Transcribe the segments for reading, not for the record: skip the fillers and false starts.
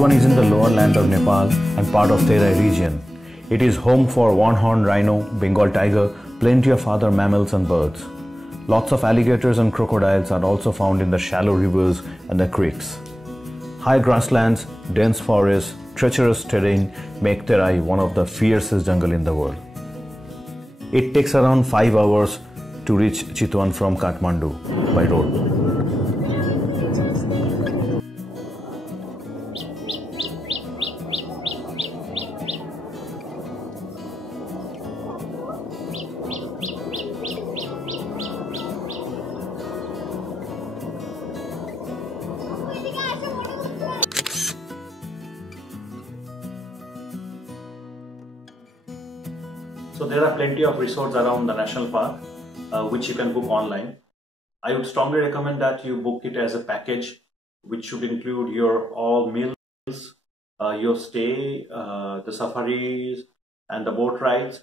Chitwan is in the lower land of Nepal and part of Terai region. It is home for one-horned rhino, Bengal tiger, plenty of other mammals and birds. Lots of alligators and crocodiles are also found in the shallow rivers and the creeks. High grasslands, dense forests, treacherous terrain make Terai one of the fiercest jungle in the world. It takes around 5 hours to reach Chitwan from Kathmandu by road. So there are plenty of resorts around the national park which you can book online. I would strongly recommend that you book it as a package which should include your all meals, your stay, the safaris and the boat rides.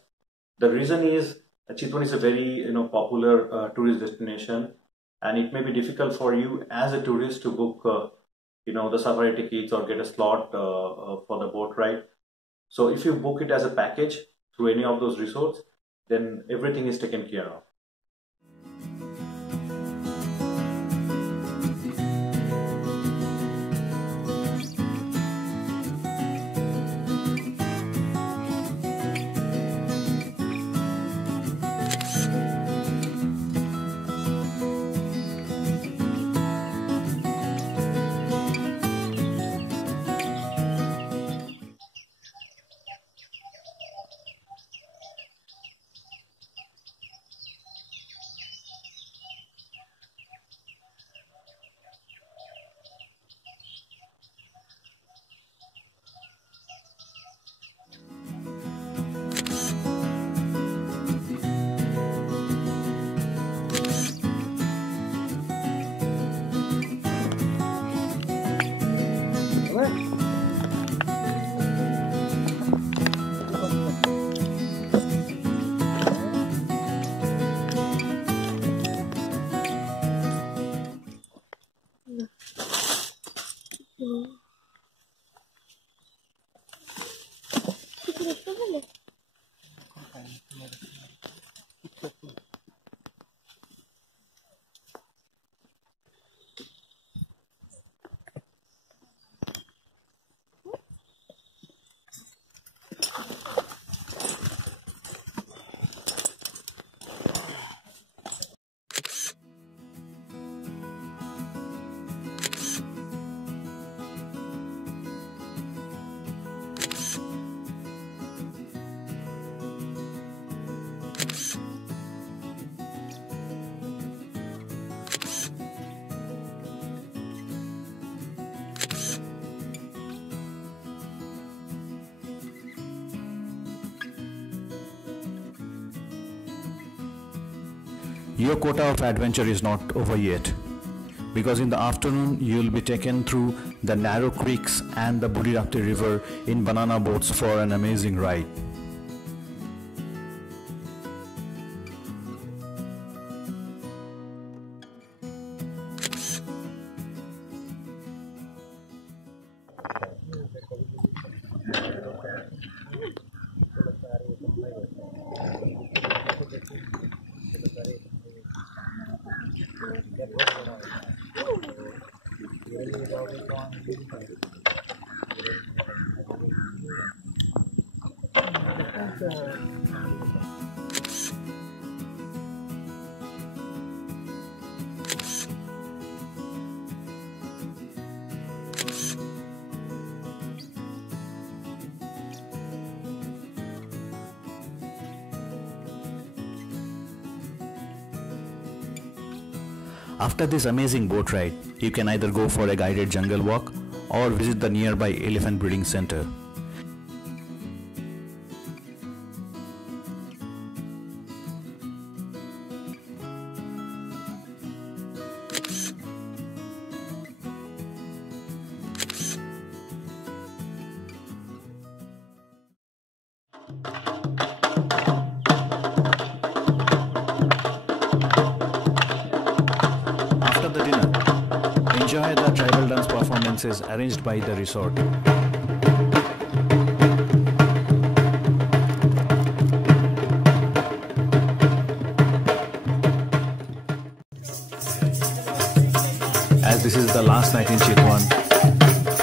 The reason is Chitwan is a very popular tourist destination, and it may be difficult for you as a tourist to book the safari tickets or get a slot for the boat ride. So if you book it as a package through any of those resorts, then everything is taken care of. Your quota of adventure is not over yet, because in the afternoon you will be taken through the narrow creeks and the Budi Rapti River in banana boats for an amazing ride. After this amazing boat ride, you can either go for a guided jungle walk or visit the nearby elephant breeding center. Enjoy the tribal dance performance dances arranged by the resort. As this is the last night in Chitwan,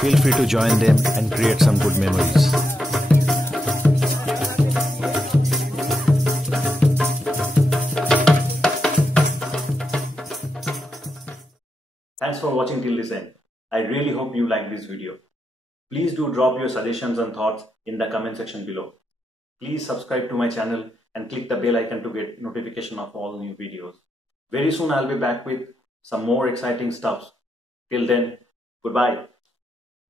feel free to join them and create some good memories. Thanks for watching till this end. I really hope you liked this video. Please do drop your suggestions and thoughts in the comment section below. Please subscribe to my channel and click the bell icon to get notification of all new videos. Very soon I'll be back with some more exciting stuff. Till then, goodbye.